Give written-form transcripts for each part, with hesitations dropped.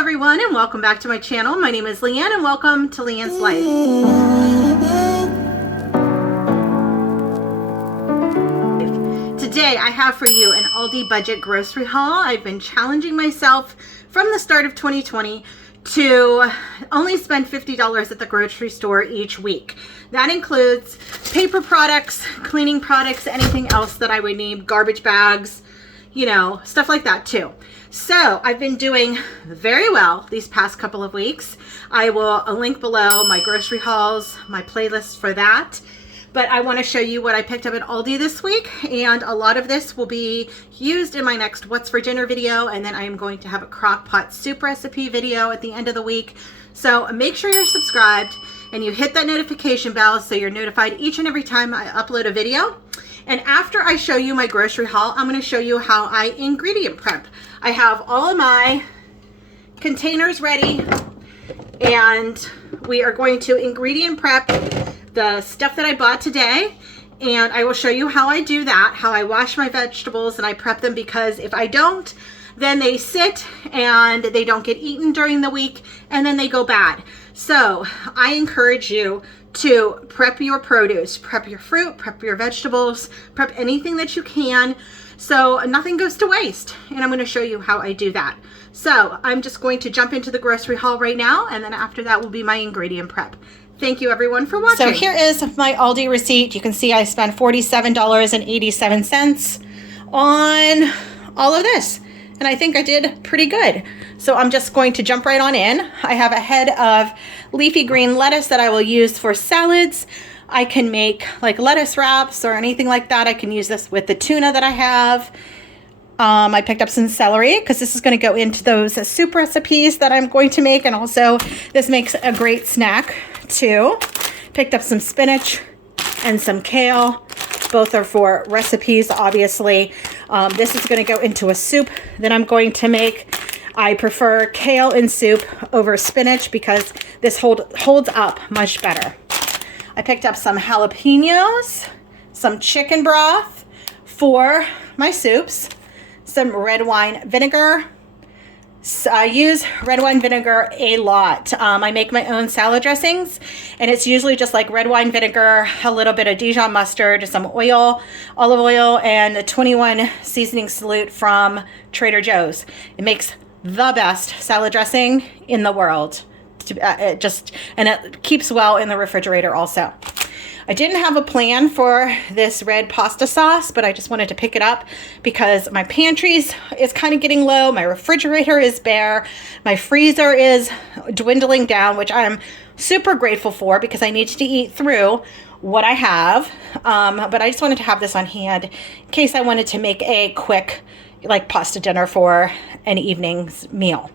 everyone, and welcome back to my channel. My name is Leanne and welcome to Leanne's Life. Today I have for you an Aldi budget grocery haul. I've been challenging myself from the start of 2020 to only spend $50 at the grocery store each week. That includes paper products, cleaning products, anything else that I would need, garbage bags, you know, stuff like that too. So I've been doing very well these past couple of weeks. I will link below my grocery hauls, my playlist for that. But I want to show you what I picked up at Aldi this week, and a lot of this will be used in my next What's for Dinner video, and then I am going to have a crock pot soup recipe video at the end of the week. So make sure you're subscribed and you hit that notification bell so you're notified each and every time I upload a video. And after I show you my grocery haul, I'm going to show you how I ingredient prep. I have all of my containers ready, and we are going to ingredient prep the stuff that I bought today, and I will show you how I do that, how I wash my vegetables and I prep them, because if I don't, then they sit and they don't get eaten during the week and then they go bad. So I encourage you to prep your produce, prep your fruit, prep your vegetables, prep anything that you can so nothing goes to waste. And I'm going to show you how I do that. So I'm just going to jump into the grocery haul right now, and then after that will be my ingredient prep. Thank you everyone for watching. So here is my Aldi receipt. You can see I spent $47.87 on all of this, and I think I did pretty good. So I'm just going to jump right on in. I have a head of leafy green lettuce that I will use for salads. I can make like lettuce wraps or anything like that. I can use this with the tuna that I have. I picked up some celery because this is going to go into those soup recipes that I'm going to make, and also this makes a great snack too. Picked up some spinach and some kale. Both are for recipes, obviously. This is going to go into a soup that I'm going to make. I prefer kale in soup over spinach because this holds up much better. I picked up some jalapenos, some chicken broth for my soups, some red wine vinegar. So I use red wine vinegar a lot. I make my own salad dressings, and it's usually just like red wine vinegar, a little bit of Dijon mustard, some oil, olive oil, and a 21 seasoning salute from Trader Joe's. It makes the best salad dressing in the world. And it keeps well in the refrigerator also. I didn't have a plan for this red pasta sauce, but I just wanted to pick it up because my pantry is kind of getting low. My refrigerator is bare. My freezer is dwindling down, which I'm super grateful for because I need to eat through what I have. But I just wanted to have this on hand in case I wanted to make a quick like pasta dinner for an evening's meal.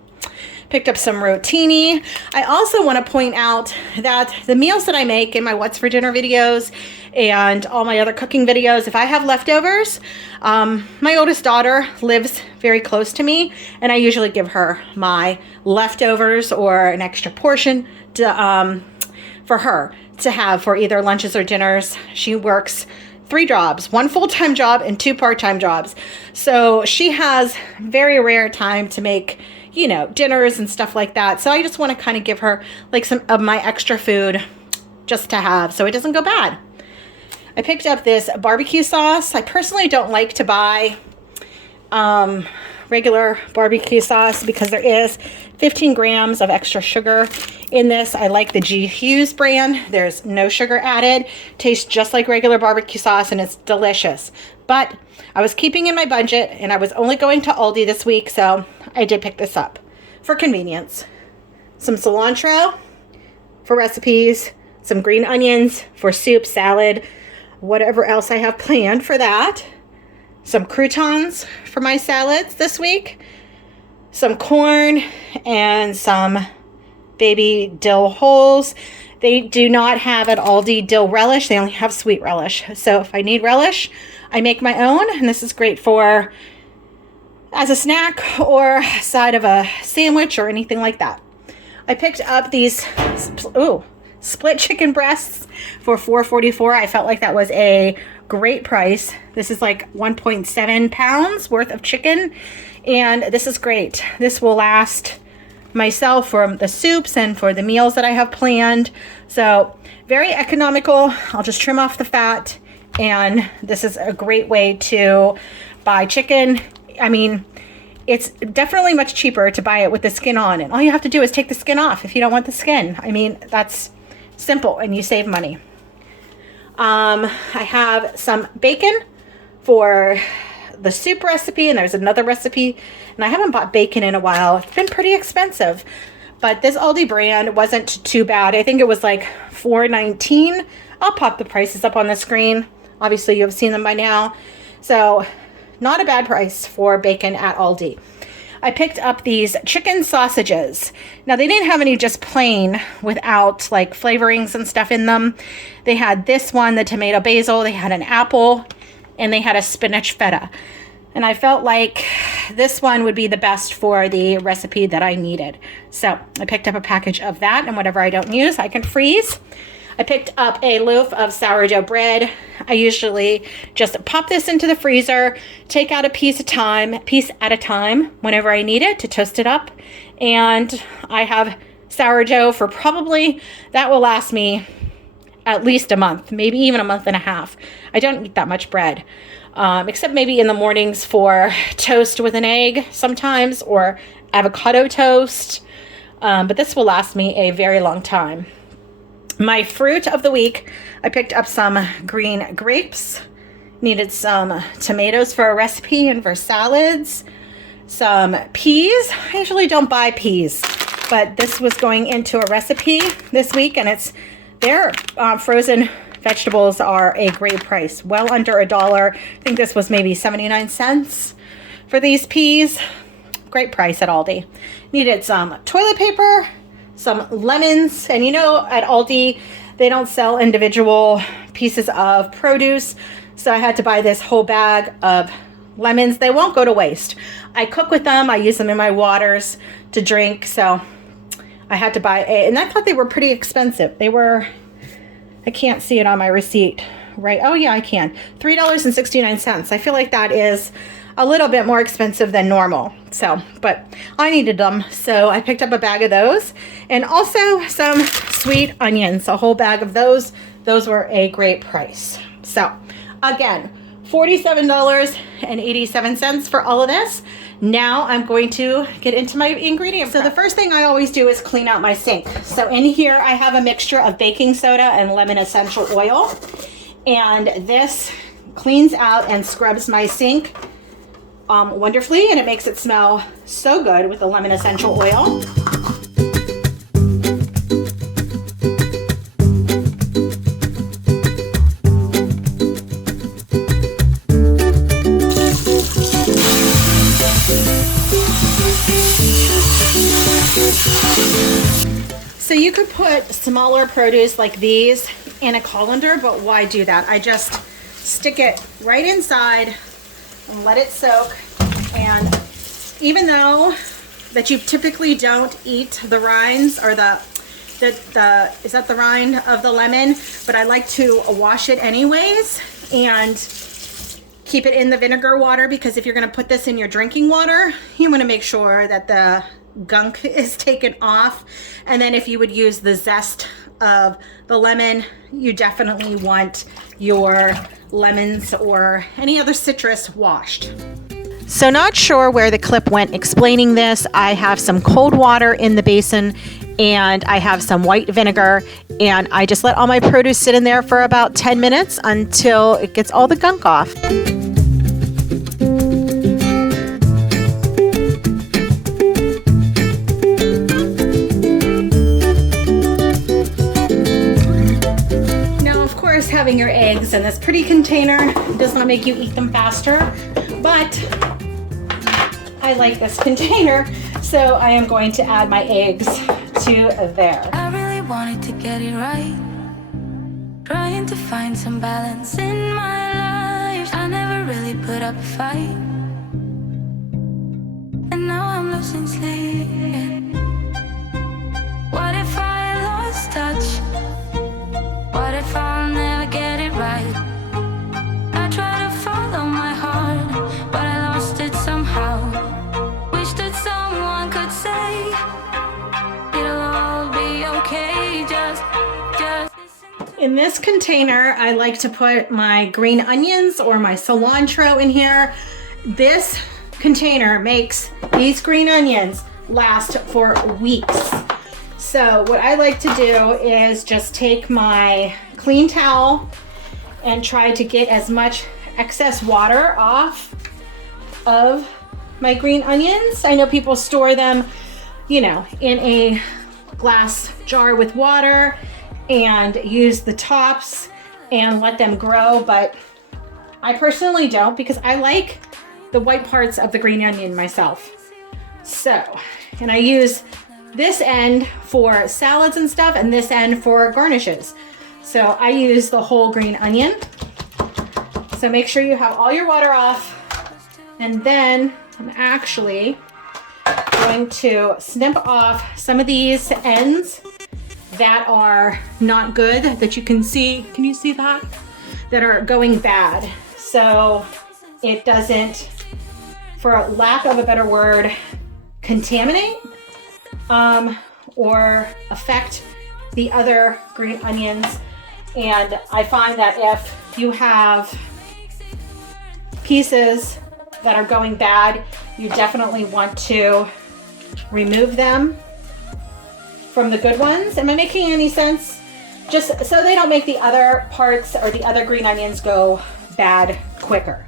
Picked up some rotini. I also want to point out that the meals that I make in my What's for Dinner videos and all my other cooking videos, if I have leftovers, my oldest daughter lives very close to me, and I usually give her my leftovers or an extra portion to, for her to have for either lunches or dinners. She works 3 jobs, 1 full-time job and 2 part-time jobs. So she has very rare time to make, you know, dinners and stuff like that. So I just want to kind of give her like some of my extra food just to have so it doesn't go bad. I picked up this barbecue sauce. I personally don't like to buy regular barbecue sauce because there is 15 grams of extra sugar in this. I like the G. Hughes brand. There's no sugar added. Tastes just like regular barbecue sauce, and it's delicious. But I was keeping in my budget, and I was only going to Aldi this week, so I did pick this up for convenience. Some cilantro for recipes, some green onions for soup, salad, whatever else I have planned for that. Some croutons for my salads this week. Some corn and some baby dill holes. They do not have at Aldi dill relish. They only have sweet relish. So if I need relish, I make my own, and this is great for as a snack or side of a sandwich or anything like that. I picked up these split chicken breasts for $4.44. I felt like that was a great price. This is like 1.7 pounds worth of chicken, and this is great. This will last myself for the soups and for the meals that I have planned. So very economical. I'll just trim off the fat, and this is a great way to buy chicken. I mean, it's definitely much cheaper to buy it with the skin on, and all you have to do is take the skin off if you don't want the skin. I mean, that's simple, and you save money. I have some bacon for the soup recipe, and there's another recipe, and I haven't bought bacon in a while. It's been pretty expensive, but this Aldi brand wasn't too bad. I think it was like $4.19. I'll pop the prices up on the screen. Obviously, you've seen them by now. So not a bad price for bacon at Aldi. I picked up these chicken sausages. Now, they didn't have any just plain without like flavorings and stuff in them. They had this one, the tomato basil, they had an apple, and they had a spinach feta. And I felt like this one would be the best for the recipe that I needed. So I picked up a package of that, and whatever I don't use, I can freeze. I picked up a loaf of sourdough bread. I usually just pop this into the freezer, take out a piece at a time whenever I need it to toast it up. And I have sourdough for probably, that will last me at least a month, maybe even a month and a half. I don't eat that much bread, except maybe in the mornings for toast with an egg sometimes, or avocado toast. But this will last me a very long time. My fruit of the week, I picked up some green grapes, needed some tomatoes for a recipe and for salads, some peas. I usually don't buy peas, but this was going into a recipe this week, and their frozen vegetables are a great price, well under $1. I think this was maybe 79 cents for these peas. Great price at Aldi. Needed some toilet paper, some lemons, and you know, at Aldi they don't sell individual pieces of produce, so I had to buy this whole bag of lemons. They won't go to waste. I cook with them, I use them in my waters to drink, so I had to buy and I thought they were pretty expensive. They were, I can't see it on my receipt, right? Oh yeah, I can. $3.69. I feel like that is a little bit more expensive than normal. So, but I needed them, so I picked up a bag of those, and also some sweet onions, a whole bag of those. Those were a great price. So again, $47.87 for all of this. Now I'm going to get into my ingredient prep. So the first thing I always do is clean out my sink. So in here I have a mixture of baking soda and lemon essential oil, and this cleans out and scrubs my sink wonderfully, and it makes it smell so good with the lemon essential oil. So you could put smaller produce like these in a colander, but why do that? I just stick it right inside and let it soak. And even though that you typically don't eat the rinds, or is that the rind of the lemon, but I like to wash it anyways and keep it in the vinegar water, because if you're going to put this in your drinking water, you want to make sure that the gunk is taken off. And then if you would use the zest of the lemon, you definitely want your lemons or any other citrus washed. So not sure where the clip went explaining this. I have some cold water in the basin, and I have some white vinegar, and I just let all my produce sit in there for about 10 minutes until it gets all the gunk off. Having your eggs in this pretty container does not make you eat them faster, but I like this container, so I am going to add my eggs to there. I really wanted to get it right, trying to find some balance in my life. I never really put up a fight, and now I'm losing sleep. What if I lost touch? What if I'll never get it right? I try to follow my heart, but I lost it somehow. Wish that someone could say In this container, I like to put my green onions or my cilantro in here. This container makes these green onions last for weeks. So what I like to do is just take my clean towel and try to get as much excess water off of my green onions. I know people store them, you know, in a glass jar with water and use the tops and let them grow, but I personally don't, because I like the white parts of the green onion myself. So, and I use this end for salads and stuff and this end for garnishes. So I use the whole green onion. So make sure you have all your water off. And then I'm actually going to snip off some of these ends that are not good, that you can see. Can you see that? That are going bad. So it doesn't, for lack of a better word, contaminate or affect the other green onions. And I find that if you have pieces that are going bad, you definitely want to remove them from the good ones. Am I making any sense? Just so they don't make the other parts or the other green onions go bad quicker.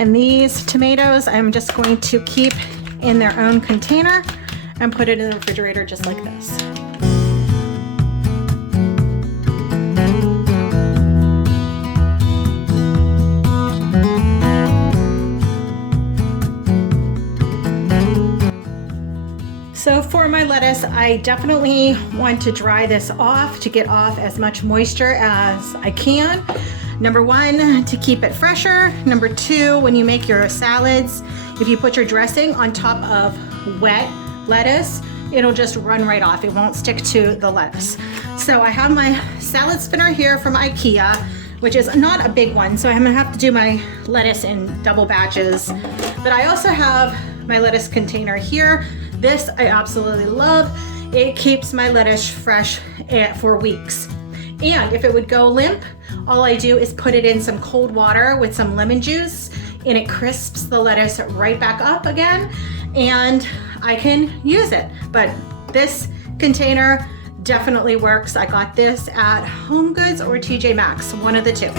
And these tomatoes, I'm just going to keep in their own container and put it in the refrigerator just like this. So for my lettuce, I definitely want to dry this off to get off as much moisture as I can. Number one, to keep it fresher. Number two, when you make your salads, if you put your dressing on top of wet lettuce, it'll just run right off. It won't stick to the lettuce. So I have my salad spinner here from IKEA, which is not a big one, so I'm gonna have to do my lettuce in double batches. But I also have my lettuce container here. This I absolutely love. It keeps my lettuce fresh for weeks. And if it would go limp, all I do is put it in some cold water with some lemon juice, and it crisps the lettuce right back up again, and I can use it. But this container definitely works. I got this at Home Goods or TJ Maxx, one of the two.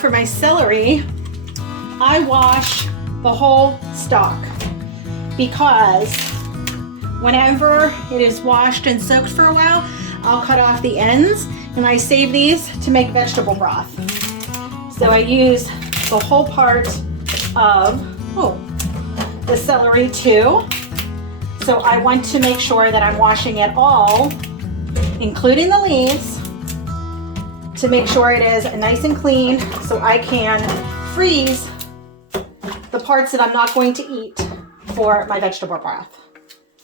For my celery, I wash the whole stalk, because whenever it is washed and soaked for a while, I'll cut off the ends, and I save these to make vegetable broth. So I use the whole part of the celery too. So I want to make sure that I'm washing it all, including the leaves, to make sure it is nice and clean, so I can freeze the parts that I'm not going to eat for my vegetable broth.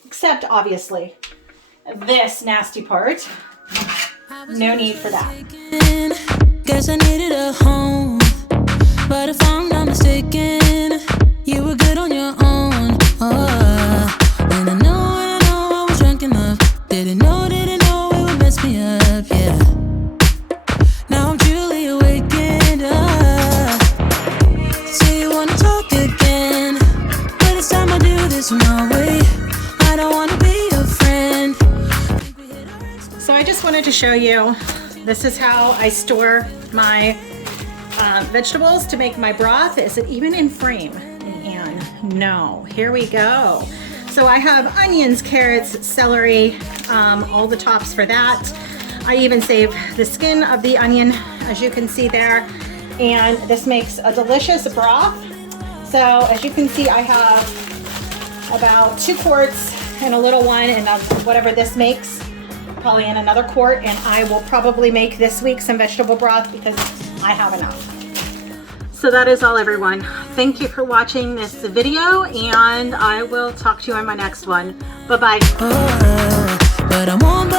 Except, obviously, this nasty part. No need for that. Guess I needed a home, but if I'm not mistaken, you were good on your own. And I know I was drunk enough. Didn't know it would mess me up, yeah. Now I'm truly awakened up. Say you wanna talk again, but it's time I do this my way. I don't wanna be your friend. So I just wanted to show you, this is how I store my vegetables to make my broth. Is it even in frame, Leanne? No. Here we go. So I have onions, carrots, celery, all the tops for that. I even save the skin of the onion, as you can see there. And this makes a delicious broth. So as you can see, I have about 2 quarts and a little one, and whatever this makes, probably in another quart. And I will probably make this week some vegetable broth because I have enough. So that is all, everyone. Thank you for watching this video, and I will talk to you on my next one. Bye-bye. But I won't